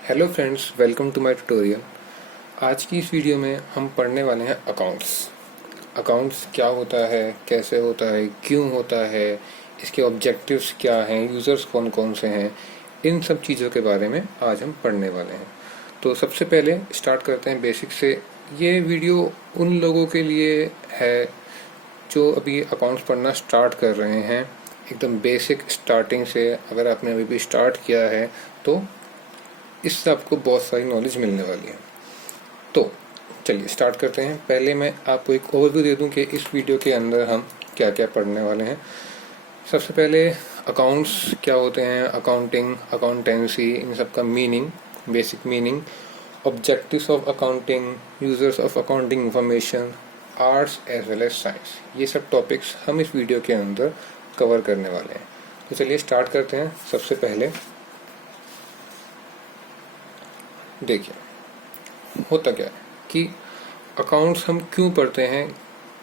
Hello friends, welcome to my tutorial. आज की इस वीडियो में हम पढ़ने वाले हैं अकाउंट्स क्या होता है, कैसे होता है, क्यों होता है, इसके ऑब्जेक्टिव्स क्या हैं, यूज़र्स कौन कौन से हैं, इन सब चीज़ों के बारे में आज हम पढ़ने वाले हैं। तो सबसे पहले स्टार्ट करते हैं बेसिक से। ये वीडियो उन लोगों के लिए है जो अभी अकाउंट्स पढ़ना स्टार्ट कर रहे हैं, एकदम बेसिक स्टार्टिंग से। अगर आपने अभी भी स्टार्ट किया है तो इससे आपको बहुत सारी नॉलेज मिलने वाली है। तो चलिए स्टार्ट करते हैं। पहले मैं आपको एक ओवरव्यू दे दूं कि इस वीडियो के अंदर हम क्या क्या पढ़ने वाले हैं। सबसे पहले अकाउंट्स क्या होते हैं, अकाउंटिंग, अकाउंटेंसी, इन सब का meaning, basic meaning, objectives of accounting, users of accounting information, arts as well as science. ये सब टॉपिक्स हम इस वीडियो के अंदर कवर करने वाले हैं। तो चलिए स्टार्ट करते हैं। सबसे पहले देखिए, होता क्या है कि अकाउंट्स हम क्यों पढ़ते हैं,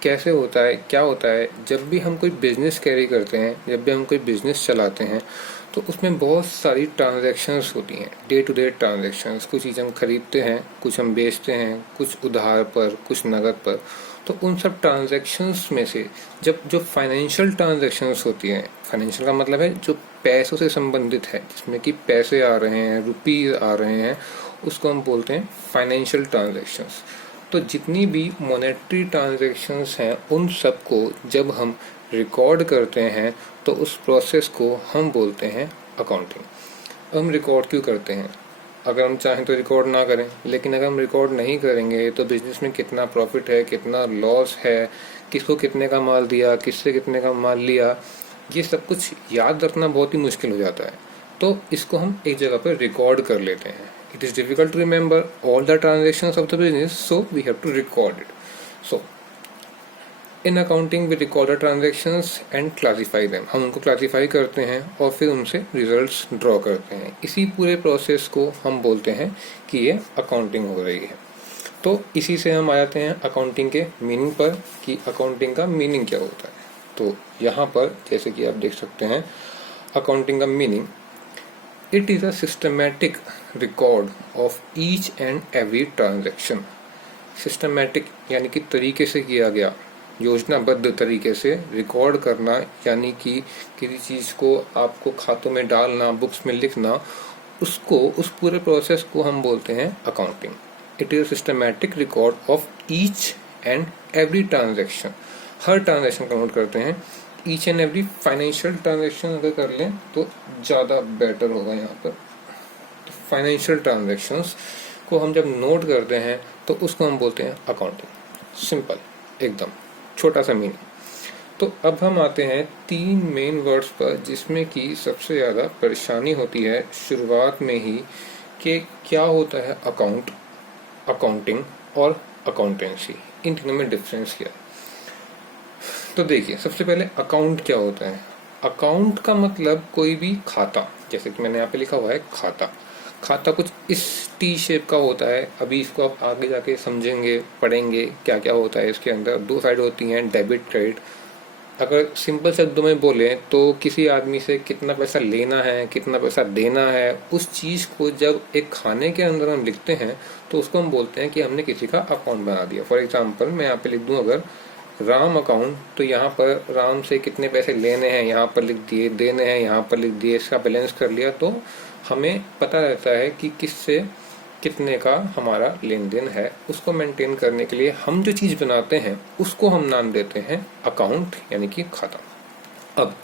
कैसे होता है, क्या होता है। जब भी हम कोई बिजनेस कैरी करते हैं, जब भी हम कोई बिजनेस चलाते हैं, तो उसमें बहुत सारी ट्रांजैक्शंस होती हैं, डे टू डे ट्रांजैक्शंस। कुछ चीज़ हम खरीदते हैं, कुछ हम बेचते हैं, कुछ उधार पर, कुछ नगद पर। तो उन सब ट्रांजैक्शंस में से जब जो फाइनेंशियल ट्रांजैक्शंस होती हैं, फाइनेंशियल का मतलब है जो पैसों से संबंधित है, जिसमें कि पैसे आ रहे हैं, रुपीज आ रहे हैं, उसको हम बोलते हैं फाइनेंशियल ट्रांजैक्शंस। तो जितनी भी मॉनेटरी ट्रांजैक्शंस हैं, उन सब को जब हम रिकॉर्ड करते हैं तो उस प्रोसेस को हम बोलते हैं अकाउंटिंग। हम रिकॉर्ड क्यों करते हैं? अगर हम चाहें तो रिकॉर्ड ना करें, लेकिन अगर हम रिकॉर्ड नहीं करेंगे तो बिजनेस में कितना प्रॉफिट है, कितना लॉस है, किसको कितने का माल दिया, किससे कितने का माल लिया, ये सब कुछ याद रखना बहुत ही मुश्किल हो जाता है। तो इसको हम एक जगह पर रिकॉर्ड कर लेते हैं। It is difficult to remember all the transactions of the business, so we have to record it. So, in accounting we record the transactions and classify them. हम उनको क्लासीफाई करते हैं और फिर उनसे रिजल्ट्स ड्रॉ करते हैं। इसी पूरे प्रोसेस को हम बोलते हैं कि ये अकाउंटिंग हो रही है। तो इसी से हम आ जाते हैं अकाउंटिंग के मीनिंग पर कि अकाउंटिंग का मीनिंग क्या होता है। तो यहाँ पर जैसे कि आप देख सकते हैं, अकाउंटिंग का meaning, It is a systematic record of each and every transaction. Systematic यानी कि तरीके से किया गया, योजनाबद्ध तरीके से रिकॉर्ड करना, यानी कि किसी चीज़ को आपको खातों में डालना, बुक्स में लिखना, उसको, उस पूरे प्रोसेस को हम बोलते हैं accounting. It is systematic record of each and every transaction. Her transaction का नोट करते हैं। Each and every financial transaction अगर कर लें तो ज़्यादा बेटर होगा यहाँ पर। तो फाइनेंशियल ट्रांजेक्शंस को हम जब नोट करते हैं तो उसको हम बोलते हैं अकाउंटिंग। सिंपल, एकदम छोटा सा मीनिंग। तो अब हम आते हैं 3 मेन वर्ड्स पर, जिसमें कि सबसे ज़्यादा परेशानी होती है शुरुआत में ही कि क्या होता है अकाउंट, अकाउंटिंग और अकाउंटेंसी। इन तीनों में डिफरेंस क्या है? तो देखिए, सबसे पहले अकाउंट क्या होता है। अकाउंट का मतलब कोई भी खाता, जैसे कि मैंने यहाँ पे लिखा हुआ है खाता। खाता कुछ इस टी शेप का होता है। अभी इसको आप आगे जाके समझेंगे, पढ़ेंगे क्या क्या होता है इसके अंदर। 2 साइड होती हैं, डेबिट क्रेडिट। अगर सिंपल शब्दों में बोले तो किसी आदमी से कितना पैसा लेना है, कितना पैसा देना है, उस चीज़ को जब एक खाने के अंदर हम लिखते हैं तो उसको हम बोलते हैं कि हमने किसी का अकाउंट बना दिया। फॉर एग्जाम्पल मैं यहाँ पे लिख दूँ अगर राम अकाउंट, तो यहाँ पर राम से कितने पैसे लेने हैं यहाँ पर लिख दिए, देने हैं यहाँ पर लिख दिए, इसका बैलेंस कर लिया। तो हमें पता रहता है कि किससे कितने का हमारा लेन देन है। उसको मेंटेन करने के लिए हम जो चीज़ बनाते हैं उसको हम नाम देते हैं अकाउंट, यानी कि खाता। अब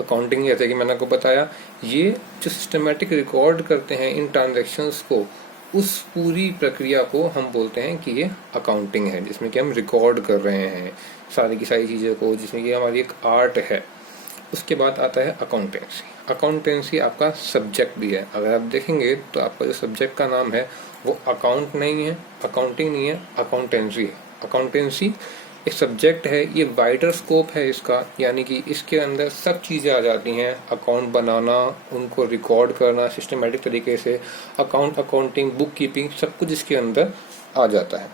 अकाउंटिंग, जैसे कि मैंने आपको बताया, ये जो सिस्टमेटिक रिकॉर्ड करते हैं इन ट्रांजेक्शन्स को, उस पूरी प्रक्रिया को हम बोलते हैं कि ये अकाउंटिंग है, जिसमें कि हम रिकॉर्ड कर रहे हैं सारी की सारी चीज़ों को, जिसमें कि हमारी एक आर्ट है। उसके बाद आता है अकाउंटेंसी। अकाउंटेंसी आपका सब्जेक्ट भी है। अगर आप देखेंगे तो आपका जो सब्जेक्ट का नाम है वो अकाउंट नहीं है, अकाउंटिंग नहीं है, अकाउंटेंसी है। अकाउंटेंसी एक सब्जेक्ट है, ये वाइडर स्कोप है इसका, यानी कि इसके अंदर सब चीज़ें आ जाती हैं। अकाउंट बनाना, उनको रिकॉर्ड करना सिस्टमेटिक तरीके से, अकाउंट, अकाउंटिंग, बुक कीपिंग, सब कुछ इसके अंदर आ जाता है।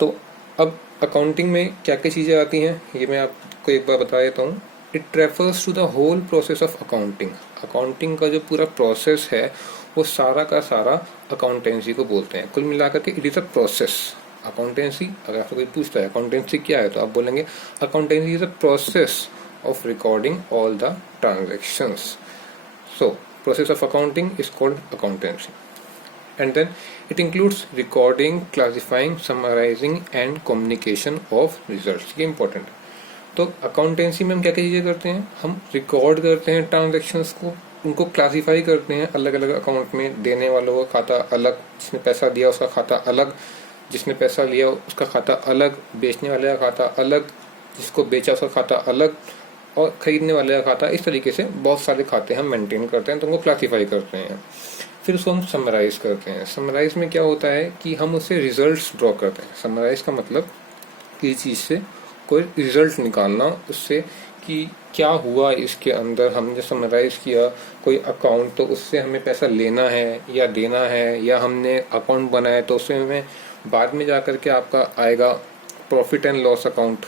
तो अब अकाउंटिंग में क्या क्या चीज़ें आती हैं ये मैं आपको एक बार बता देता हूँ। It refers to the whole process of accounting. Accounting का जो पूरा प्रोसेस है वो सारा का सारा अकाउंटेंसी को बोलते हैं। कुल मिलाकर के it is a process. Accountancy, अगर आपसे कोई पूछता है अकाउंटेंसी क्या है, तो आप बोलेंगे accountancy is a process of recording all the transactions. So process of accounting is called accountancy, and then it includes recording, classifying, summarizing and communication of results. ये important है। तो अकाउंटेंसी में हम क्या क्या चीज़ें करते हैं, हम रिकॉर्ड करते हैं ट्रांजेक्शन्स को, उनको क्लासीफाई करते हैं अलग अलग अकाउंट में। देने वालों का खाता अलग, जिसने पैसा दिया उसका खाता अलग, जिसने पैसा लिया उसका खाता अलग, बेचने वाले का खाता अलग, जिसको बेचा उसका खाता अलग, और खरीदने वाले का खाता। इस तरीके से बहुत सारे खाते हम मेंटेन करते हैं, तो उनको क्लासीफाई करते हैं। फिर उसको हम समराइज करते हैं। समराइज में क्या होता है कि हम उससे रिजल्ट्स ड्रॉ करते हैं। समराइज का मतलब किसी चीज़ से कोई रिजल्ट निकालना, उससे कि क्या हुआ इसके अंदर। हमने समराइज किया कोई अकाउंट, तो उससे हमें पैसा लेना है या देना है, या हमने अकाउंट बनाया तो उससे हमें बाद में जा कर के आपका आएगा प्रॉफिट एंड लॉस अकाउंट।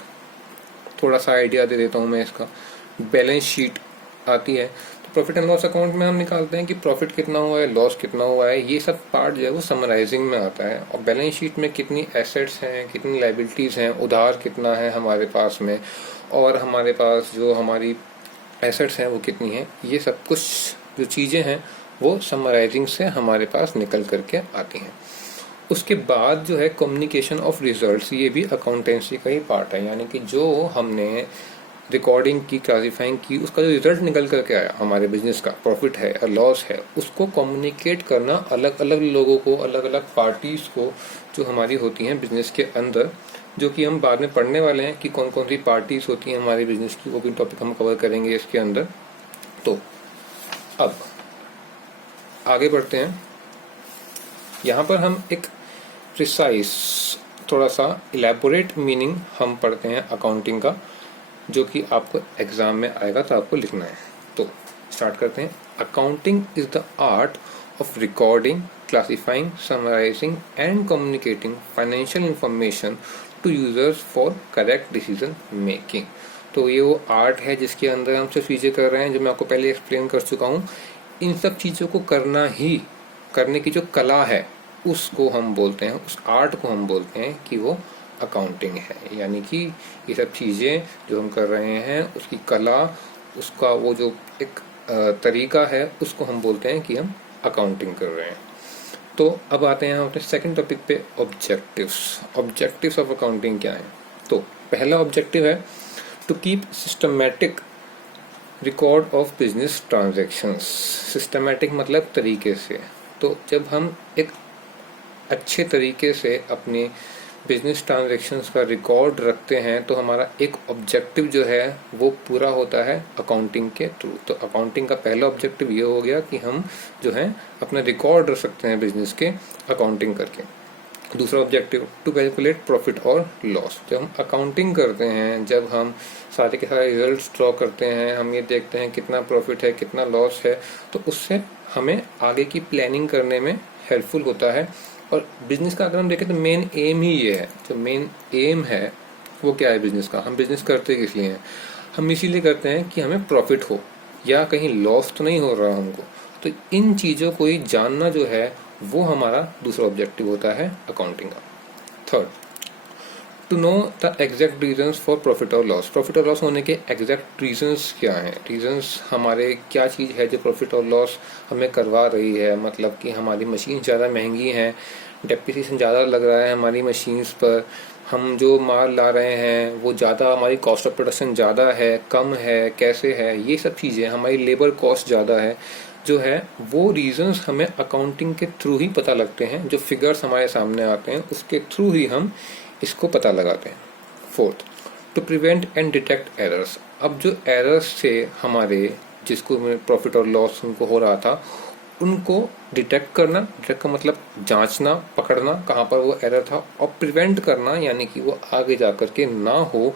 थोड़ा सा आइडिया दे देता हूँ मैं इसका। बैलेंस शीट आती है, तो प्रॉफिट एंड लॉस अकाउंट में हम निकालते हैं कि प्रॉफिट कितना हुआ है, लॉस कितना हुआ है। ये सब पार्ट जो है वो समराइजिंग में आता है। और बैलेंस शीट में कितनी एसेट्स हैं, कितनी लाइबिलिटीज़ हैं, उधार कितना है हमारे पास में, और हमारे पास जो हमारी एसेट्स हैं वो कितनी हैं। ये सब कुछ जो चीज़ें हैं वो समराइजिंग से हमारे पास निकल करके आती हैं। उसके बाद जो है कम्युनिकेशन ऑफ रिजल्ट्स, ये भी अकाउंटेंसी का ही पार्ट है। यानी कि जो हमने रिकॉर्डिंग की, क्लासिफाइंग की, उसका जो रिजल्ट निकल करके आया हमारे बिजनेस का, प्रॉफिट है या लॉस है, उसको कम्युनिकेट करना अलग अलग लोगों को, अलग अलग पार्टीज को जो हमारी होती हैं बिजनेस के अंदर, जो कि हम बाद में पढ़ने वाले हैं कि कौन कौन सी पार्टीज होती हैं हमारे बिजनेस की। वो भी टॉपिक हम कवर करेंगे इसके अंदर। तो अब आगे बढ़ते हैं। यहाँ पर हम एक प्रिसाइज, थोड़ा सा इलेबोरेट मीनिंग हम पढ़ते हैं अकाउंटिंग का, जो कि आपको एग्जाम में आएगा तो आपको लिखना है। तो स्टार्ट करते हैं। Accounting is the art of recording, classifying, summarising and communicating financial information to users for correct decision making. तो ये वो आर्ट है जिसके अंदर हम सब चीज़ें कर रहे हैं, जो मैं आपको पहले एक्सप्लेन कर चुका हूँ। इन सब चीज़ों को करने की जो कला है उसको हम बोलते हैं, उस आर्ट को हम बोलते हैं कि वो अकाउंटिंग है। यानी कि ये सब चीज़ें जो हम कर रहे हैं उसकी कला, उसका वो जो एक तरीका है, उसको हम बोलते हैं कि हम अकाउंटिंग कर रहे हैं। तो अब आते हैं हम अपने सेकंड टॉपिक पे, ऑब्जेक्टिव्स ऑफ अकाउंटिंग क्या है। तो पहला ऑब्जेक्टिव है to keep systematic record of business transactions. Systematic मतलब तरीके से। तो जब हम एक अच्छे तरीके से अपने बिजनेस ट्रांजैक्शंस का रिकॉर्ड रखते हैं, तो हमारा एक ऑब्जेक्टिव जो है वो पूरा होता है अकाउंटिंग के थ्रू। तो अकाउंटिंग का पहला ऑब्जेक्टिव ये हो गया कि हम जो है अपना रिकॉर्ड रख सकते हैं बिजनेस के अकाउंटिंग करके। दूसरा ऑब्जेक्टिव टू कैलकुलेट प्रॉफिट और लॉस। जब हम अकाउंटिंग करते हैं, जब हम सारे के सारे रिजल्ट्स ड्रॉ करते हैं, हम ये देखते हैं कितना प्रॉफिट है, कितना लॉस है, तो उससे हमें आगे की प्लानिंग करने में हेल्पफुल होता है। और बिजनेस का अगर हम देखें तो मेन एम ही ये है। जो मेन एम है वो क्या है बिजनेस का, हम बिजनेस करते किस लिए हैं? हम इसीलिए करते हैं कि हमें प्रॉफिट हो या कहीं लॉस तो नहीं हो रहा हमको। तो इन चीज़ों को ही जानना जो है वो हमारा दूसरा ऑब्जेक्टिव होता है अकाउंटिंग का। Third, to know the exact reasons for profit और लॉस। प्रॉफिट और लॉस होने के एग्जैक्ट रीजंस क्या हैं? रीजंस हमारे क्या चीज़ है जो प्रॉफिट और लॉस हमें करवा रही है। मतलब कि हमारी मशीन ज़्यादा महंगी है, डेप्रिसिएशन ज़्यादा लग रहा है हमारी मशीन्स पर, हम जो माल ला रहे हैं वो ज़्यादा, हमारी कॉस्ट ऑफ प्रोडक्शन ज़्यादा है, कम है, कैसे है, ये सब चीज़ें, हमारी लेबर कॉस्ट ज़्यादा है, जो है वो रीजंस हमें अकाउंटिंग के थ्रू ही पता लगते हैं। जो फिगर्स हमारे सामने आते हैं उसके थ्रू ही हम इसको पता लगाते हैं। Fourth, to prevent and detect errors. अब जो एरर्स से हमारे, जिसको प्रॉफिट और लॉस उनको हो रहा था, उनको डिटेक्ट करना, डिटेक्ट का मतलब जांचना, पकड़ना कहाँ पर वो एरर था, और प्रिवेंट करना यानी कि वो आगे जा कर के ना हो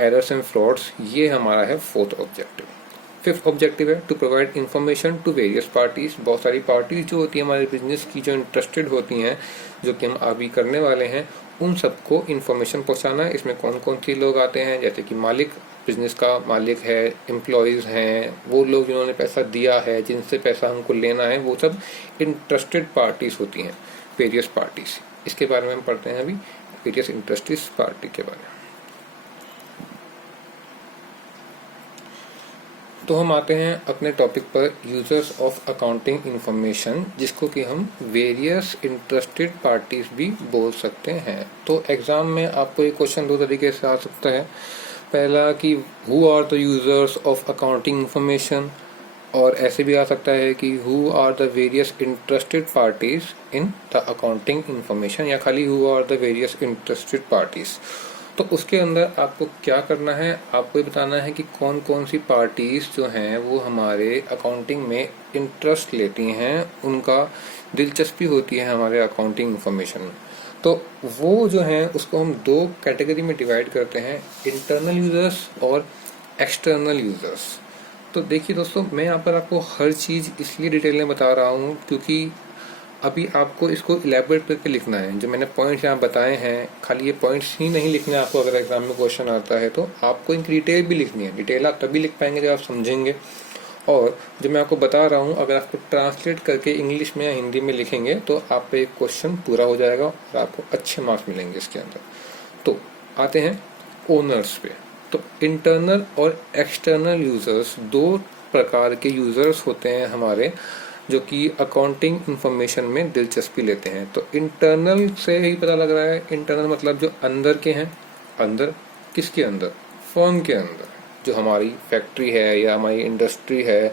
एरर्स एंड फ्रॉड्स। ये हमारा है फोर्थ ऑब्जेक्टिव। फिफ्थ ऑब्जेक्टिव है to provide information to various parties. बहुत सारी पार्टीज जो होती है हमारे बिजनेस की, जो इंटरेस्टेड होती हैं, जो कि हम अभी करने वाले हैं, उन सबको इन्फॉर्मेशन पहुंचाना। इसमें कौन कौन से लोग आते हैं, जैसे कि मालिक, बिजनेस का मालिक है, एम्प्लॉयज़ हैं, वो लोग जिन्होंने पैसा दिया है, जिनसे पैसा हमको लेना है, वो सब इंटरेस्टेड पार्टीज होती हैं, वेरियस पार्टीज। इसके बारे में हम पढ़ते हैं अभी, वेरियस इंटरेस्टेड पार्टी के बारे में। तो हम आते हैं अपने टॉपिक पर, यूजर्स ऑफ अकाउंटिंग इंफॉर्मेशन, जिसको कि हम वेरियस इंटरेस्टेड पार्टीज भी बोल सकते हैं। तो एग्जाम में आपको ये क्वेश्चन दो तरीके से आ सकता है। पहला कि who are the users of accounting information, और ऐसे भी आ सकता है कि who are the various interested parties in the accounting information, या खाली who are the various interested parties. तो उसके अंदर आपको क्या करना है, आपको ये बताना है कि कौन कौन सी पार्टीज जो हैं वो हमारे अकाउंटिंग में इंटरेस्ट लेती हैं, उनका दिलचस्पी होती है हमारे अकाउंटिंग इंफॉर्मेशन में। तो वो जो हैं उसको हम दो कैटेगरी में डिवाइड करते हैं, इंटरनल यूजर्स और एक्सटर्नल यूजर्स। तो देखिए दोस्तों, मैं यहाँ पर आपको हर चीज़ इसलिए डिटेल में बता रहा हूँ क्योंकि अभी आपको इसको इलेबोरेट करके लिखना है। जो मैंने पॉइंट्स यहाँ बताए हैं, खाली ये पॉइंट्स ही नहीं लिखने हैं आपको। अगर एग्जाम में क्वेश्चन आता है तो आपको इनकी डिटेल भी लिखनी है। डिटेल आप तभी लिख पाएंगे जब आप समझेंगे। और जो मैं आपको बता रहा हूँ, अगर आपको ट्रांसलेट करके इंग्लिश में या हिंदी में लिखेंगे तो आप पे एक क्वेश्चन पूरा हो जाएगा और आपको अच्छे मार्क्स मिलेंगे इसके अंदर। तो आते हैं ओनर्स पे। तो इंटरनल और एक्सटर्नल यूजर्स दो प्रकार के यूजर्स होते हैं हमारे, जो कि अकाउंटिंग इंफॉर्मेशन में दिलचस्पी लेते हैं। तो इंटरनल से ही पता लग रहा है, इंटरनल मतलब जो अंदर के हैं। अंदर किसके अंदर? फर्म के अंदर। जो हमारी फैक्ट्री है या हमारी इंडस्ट्री है,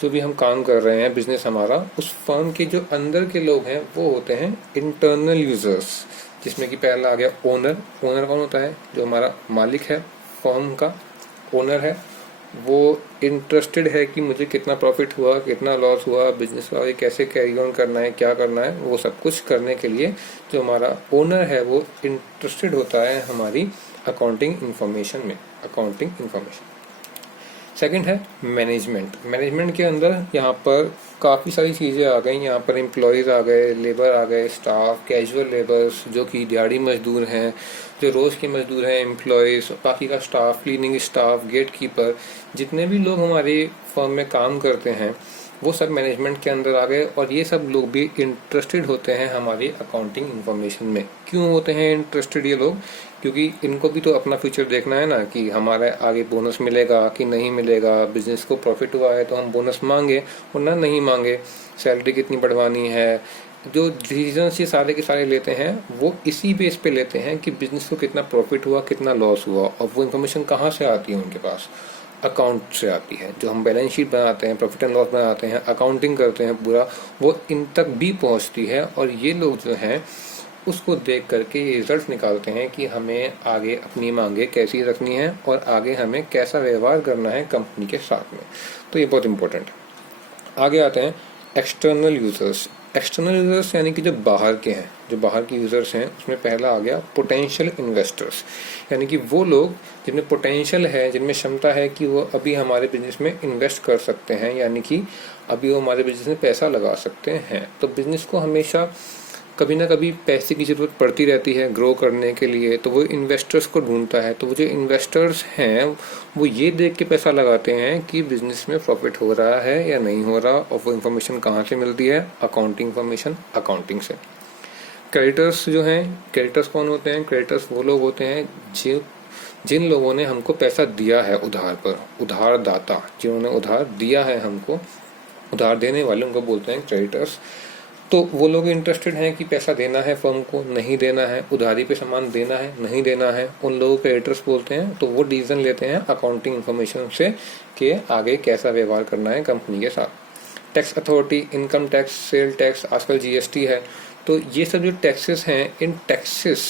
जो भी हम काम कर रहे हैं, बिजनेस हमारा, उस फर्म के जो अंदर के लोग हैं वो होते हैं इंटरनल यूजर्स। जिसमें कि पहला आ गया ओनर। ओनर कौन होता है? जो हमारा मालिक है, फर्म का ओनर है। वो इंटरेस्टेड है कि मुझे कितना प्रॉफिट हुआ, कितना लॉस हुआ, बिजनेस का कैसे कैरी ऑन करना है, क्या करना है, वो सब कुछ करने के लिए जो हमारा ओनर है वो इंटरेस्टेड होता है हमारी अकाउंटिंग इंफॉर्मेशन में। Accounting information. सेकंड है मैनेजमेंट। मैनेजमेंट के अंदर यहाँ पर काफ़ी सारी चीज़ें आ गई। यहाँ पर एम्प्लॉयज़ आ गए, लेबर आ गए, स्टाफ, कैजुअल लेबर्स जो कि दिहाड़ी मजदूर हैं, जो रोज़ के मजदूर हैं, एम्प्लॉयज़, बाकी का staff, cleaning staff, gate keeper, जितने भी लोग हमारे फर्म में काम करते हैं वो सब मैनेजमेंट के अंदर आ गए। और ये सब लोग भी इंटरेस्टेड होते हैं हमारी अकाउंटिंग इंफॉर्मेशन में। क्यों होते हैं इंटरेस्टेड ये लोग? क्योंकि इनको भी तो अपना फ्यूचर देखना है ना, कि हमारे आगे बोनस मिलेगा कि नहीं मिलेगा, बिजनेस को प्रॉफिट हुआ है तो हम बोनस मांगे वरना नहीं मांगे, सैलरी कितनी बढ़वानी है। जो डिसीजंस ये सारे के सारे लेते हैं वो इसी बेस पे लेते हैं कि बिजनेस को कितना प्रॉफिट हुआ, कितना लॉस हुआ। और वो इन्फॉर्मेशन कहाँ से आती है उनके पास? अकाउंट से आती है। जो हम बैलेंस शीट बनाते हैं, प्रॉफिट एंड लॉस बनाते हैं, अकाउंटिंग करते हैं पूरा, वो इन तक भी पहुंचती है। और ये लोग जो हैं उसको देख करके ये रिजल्ट निकालते हैं कि हमें आगे अपनी मांगे कैसी रखनी है और आगे हमें कैसा व्यवहार करना है कंपनी के साथ में। तो ये बहुत इंपॉर्टेंट है। आगे आते हैं एक्सटर्नल यूजर्स। एक्सटर्नल यूजर्स यानी कि जो बाहर के हैं, जो बाहर के यूजर्स हैं, उसमें पहला आ गया पोटेंशियल इन्वेस्टर्स। यानी कि वो लोग जिनमें पोटेंशियल है, जिनमें क्षमता है कि वो अभी हमारे बिजनेस में इन्वेस्ट कर सकते हैं, यानी कि अभी वो हमारे बिजनेस में पैसा लगा सकते हैं। तो बिजनेस को हमेशा कभी ना कभी पैसे की ज़रूरत पड़ती रहती है ग्रो करने के लिए, तो वो इन्वेस्टर्स को ढूंढता है। तो वो जो इन्वेस्टर्स हैं वो ये देख के पैसा लगाते हैं कि बिजनेस में प्रॉफिट हो रहा है या नहीं हो रहा। और वो इन्फॉर्मेशन कहाँ से मिलती है? अकाउंटिंग इन्फॉर्मेशन, अकाउंटिंग से। क्रेडिटर्स जो हैं, क्रेडिटर्स कौन होते हैं? क्रेडिटर्स वो लोग होते हैं जिन लोगों ने हमको पैसा दिया है उधार पर, उधारदाता, जिन्होंने उधार दिया है हमको, उधार देने वाले, उनको बोलते हैं क्रेडिटर्स। तो वो लोग इंटरेस्टेड हैं कि पैसा देना है फर्म को, नहीं देना है, उधारी पे सामान देना है, नहीं देना है, उन लोगों को क्रेडिटर्स बोलते हैं। तो वो डिसीजन लेते हैं अकाउंटिंग इंफॉर्मेशन से कि आगे कैसा व्यवहार करना है कंपनी के साथ। Tax authority, income tax, sale tax, आजकल जीएसटी है। तो ये सब जो टैक्सेस हैं, इन टैक्सेस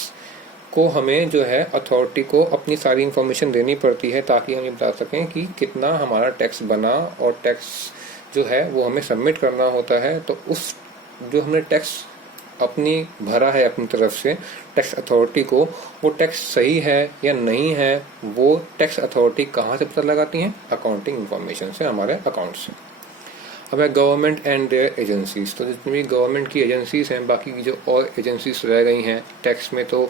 को हमें जो है अथॉरिटी को अपनी सारी इंफॉर्मेशन देनी पड़ती है ताकि हम ये बता सकें कि कितना हमारा टैक्स बना, और टैक्स जो है वो हमें सबमिट करना होता है। तो उस जो हमने टैक्स अपनी भरा है अपनी तरफ से टैक्स अथॉरिटी को, वो टैक्स सही है या नहीं है, वो टैक्स अथॉरिटी कहाँ से पता लगाती हैं? अकाउंटिंग इंफॉर्मेशन से, हमारे अकाउंट से। अब है गवर्नमेंट एंड देयर एजेंसीज। तो जितनी भी गवर्नमेंट की एजेंसीज हैं, बाकी की जो और एजेंसीज रह गई हैं टैक्स में, तो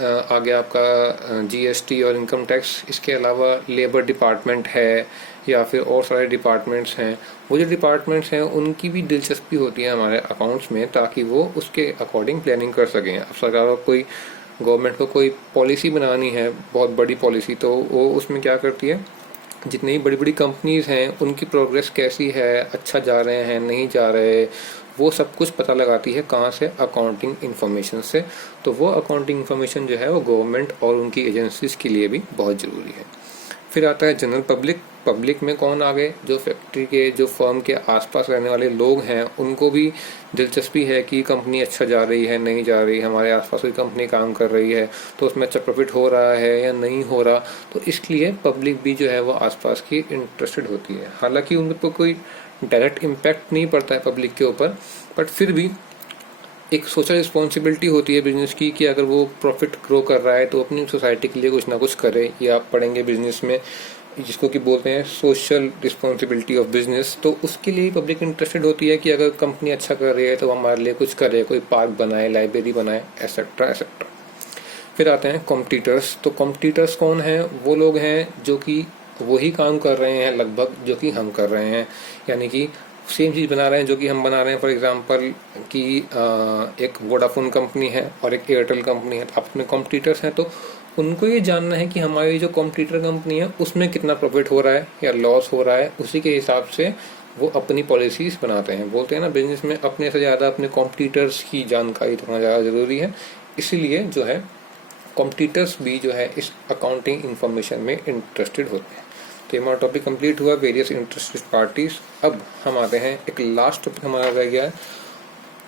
आ गया आपका जीएसटी और इनकम टैक्स, इसके अलावा लेबर डिपार्टमेंट है या फिर और सारे डिपार्टमेंट्स हैं। वो जो डिपार्टमेंट्स हैं उनकी भी दिलचस्पी होती है हमारे अकाउंट्स में, ताकि वो उसके अकॉर्डिंग प्लानिंग कर सकें। अब सरकार को कोई गवर्नमेंट को कोई पॉलिसी बनानी है, बहुत बड़ी पॉलिसी, तो वो उसमें क्या करती है, जितनी बड़ी बड़ी कंपनीज़ हैं उनकी प्रोग्रेस कैसी है, अच्छा जा रहे हैं नहीं जा रहे, वो सब कुछ पता लगाती है। कहाँ से? अकाउंटिंग इन्फॉर्मेशन से। तो वो अकाउंटिंग इन्फॉर्मेशन जो है वो गवर्नमेंट और उनकी एजेंसीज के लिए भी बहुत ज़रूरी है। फिर आता है जनरल पब्लिक। पब्लिक में कौन आ गए? जो फैक्ट्री के, जो फर्म के आसपास रहने वाले लोग हैं, उनको भी दिलचस्पी है कि कंपनी अच्छा जा रही है नहीं जा रही, हमारे आसपास कोई कंपनी काम कर रही है तो उसमें अच्छा प्रॉफिट हो रहा है या नहीं हो रहा। तो इसलिए पब्लिक भी जो है वो आसपास की इंटरेस्टेड होती है। हालांकि उन पर कोई डायरेक्ट इम्पैक्ट नहीं पड़ता है पब्लिक के ऊपर, बट फिर भी एक सोशल रिस्पॉन्सिबिलिटी होती है बिजनेस की कि अगर वो प्रॉफिट ग्रो कर रहा है तो अपनी सोसाइटी के लिए कुछ ना कुछ करे। ये आप पढ़ेंगे बिजनेस में, जिसको कि बोलते हैं सोशल रिस्पॉन्सिबिलिटी ऑफ बिजनेस। तो उसके लिए पब्लिक इंटरेस्टेड होती है कि अगर कंपनी अच्छा कर रही है तो हमारे लिए कुछ करे, कोई पार्क बनाए, लाइब्रेरी बनाए, एसेट्रा एसेट्रा। फिर आते हैं कॉम्पिटिटर्स। तो कॉम्पिटिटर्स कौन है? वो लोग हैं जो कि वही काम कर रहे हैं लगभग जो कि हम कर रहे हैं, यानी कि सेम चीज़ बना रहे हैं जो कि हम बना रहे हैं। फॉर एग्जांपल कि एक वोडाफोन कंपनी है और एक एयरटेल कंपनी है, अपने कॉम्पिटिटर्स हैं, तो उनको ये जानना है कि हमारी जो कॉम्पिटिटर कंपनी है उसमें कितना प्रॉफिट हो रहा है या लॉस हो रहा है। उसी के हिसाब से वो अपनी पॉलिसीज बनाते हैं। बोलते हैं ना, बिजनेस में अपने से ज़्यादा अपने कॉम्पिटिटर्स की जानकारी रखना ज़्यादा ज़रूरी है। इसीलिए जो है कॉम्पिटिटर्स भी जो है इस अकाउंटिंग इंफॉर्मेशन में इंटरेस्टेड होते हैं। तो ये हमारा टॉपिक कंप्लीट हुआ, वेरियस इंटरेस्टेड पार्टीज। अब हम आते हैं, एक लास्ट टॉपिक हमारा रह गया है,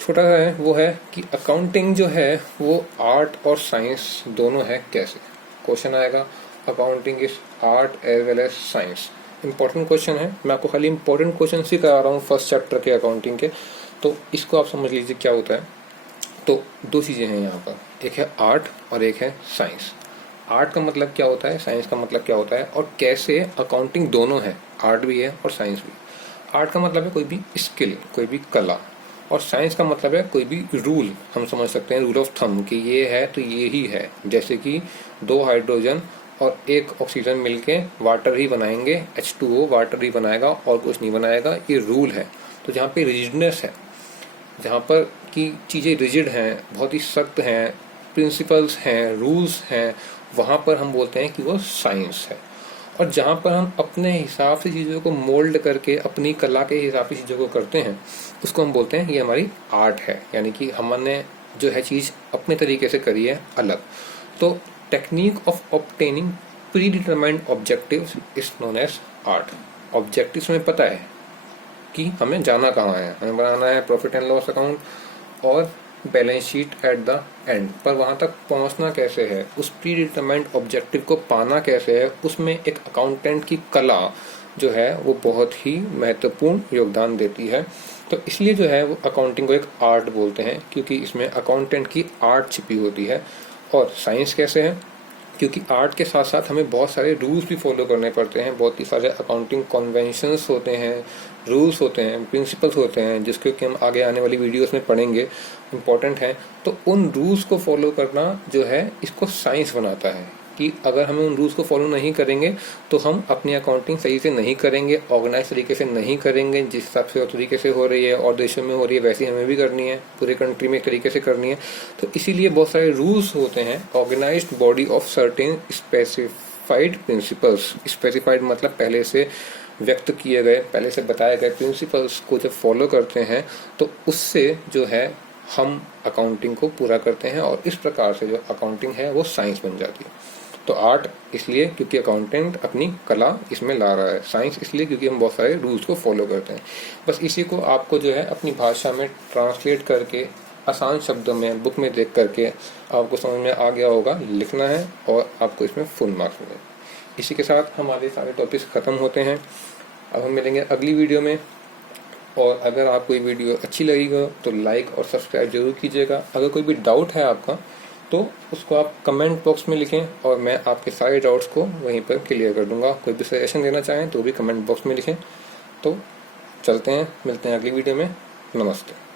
छोटा सा है, वो है कि अकाउंटिंग जो है वो आर्ट और साइंस दोनों है कैसे। क्वेश्चन आएगा, accounting is art as well as science. Important question है, मैं आपको खाली इंपॉर्टेंट क्वेश्चन ही करा रहा हूँ फर्स्ट चैप्टर के अकाउंटिंग के, तो इसको आप समझ लीजिए क्या होता है। तो दो चीज़ें हैं यहाँ पर, एक है आर्ट और एक है साइंस। आर्ट का मतलब क्या होता है, साइंस का मतलब क्या होता है, और कैसे अकाउंटिंग दोनों है, आर्ट भी है और साइंस भी। आर्ट का मतलब है कोई भी स्किल, कोई भी कला, और साइंस का मतलब है कोई भी रूल। हम समझ सकते हैं रूल ऑफ थंब कि ये है तो ये ही है। जैसे कि 2 हाइड्रोजन और 1 ऑक्सीजन मिलके वाटर ही बनाएंगे, H2O वाटर ही बनाएगा और कुछ नहीं बनाएगा, ये रूल है। तो जहाँ पे रिजिडनेस है, जहाँ पर कि चीज़ें रिजिड हैं, बहुत ही सख्त हैं, प्रिंसिपल्स हैं, रूल्स हैं, वहाँ पर हम बोलते हैं कि वो साइंस है। और जहाँ पर हम अपने हिसाब से चीज़ों को मोल्ड करके अपनी कला के हिसाब से चीज़ों को करते हैं, उसको हम बोलते हैं ये हमारी आर्ट है। यानी कि हमने जो है चीज़ अपने तरीके से करी है अलग। तो technique of obtaining predetermined objectives is known as art. Objectives में पता है कि हमें जाना कहाँ है, हमें बनाना है प्रॉफिट एंड लॉस अकाउंट और balance sheet at the end, पर वहाँ तक पहुँचना कैसे है, उस प्री डिटरमाइंड ऑब्जेक्टिव को पाना कैसे है, उसमें एक अकाउंटेंट की कला जो है वो बहुत ही महत्वपूर्ण योगदान देती है। तो इसलिए जो है वो अकाउंटिंग को एक आर्ट बोलते हैं, क्योंकि इसमें अकाउंटेंट की आर्ट छिपी होती है। और साइंस कैसे है, क्योंकि आर्ट के साथ साथ हमें बहुत सारे रूल्स भी फॉलो करने पड़ते हैं, बहुत ही सारे अकाउंटिंग कन्वेंशंस होते हैं, रूल्स होते हैं, प्रिंसिपल्स होते हैं, जिसके कि हम आगे आने वाली वीडियोस में पढ़ेंगे, इम्पोर्टेंट है। तो उन रूल्स को फॉलो करना जो है इसको साइंस बनाता है, कि अगर हम उन रूल्स को फॉलो नहीं करेंगे तो हम अपनी अकाउंटिंग सही से नहीं करेंगे, ऑर्गेनाइज तरीके से नहीं करेंगे, जिस हिसाब से और तरीके से हो रही है और देशों में हो रही है वैसे हमें भी करनी है, पूरे कंट्री में एक तरीके से करनी है। तो इसीलिए बहुत सारे रूल्स होते हैं, organised body of certain specified principles. Specified मतलब पहले से व्यक्त किए गए, पहले से बताए गए प्रिंसिपल्स को जब फॉलो करते हैं तो उससे जो है हम अकाउंटिंग को पूरा करते हैं, और इस प्रकार से जो अकाउंटिंग है वो साइंस बन जाती है। तो आर्ट इसलिए क्योंकि अकाउंटेंट अपनी कला इसमें ला रहा है, साइंस इसलिए क्योंकि हम बहुत सारे रूल्स को फॉलो करते हैं। बस इसी को आपको जो है अपनी भाषा में ट्रांसलेट करके आसान शब्दों में बुक में देख करके आपको समझ में आ गया होगा, लिखना है और आपको इसमें फुल मार्क्स मिलेंगे। इसी के साथ हमारे सारे टॉपिक्स ख़त्म होते हैं। अब हम मिलेंगे अगली वीडियो में, और अगर आपको ये वीडियो अच्छी लगी हो तो लाइक और सब्सक्राइब जरूर कीजिएगा। अगर कोई भी डाउट है आपका तो उसको आप कमेंट बॉक्स में लिखें और मैं आपके सारे डाउट्स को वहीं पर क्लियर कर दूंगा। कोई भी सजेशन देना चाहें तो भी कमेंट बॉक्स में लिखें। तो चलते हैं, मिलते हैं अगली वीडियो में। नमस्ते।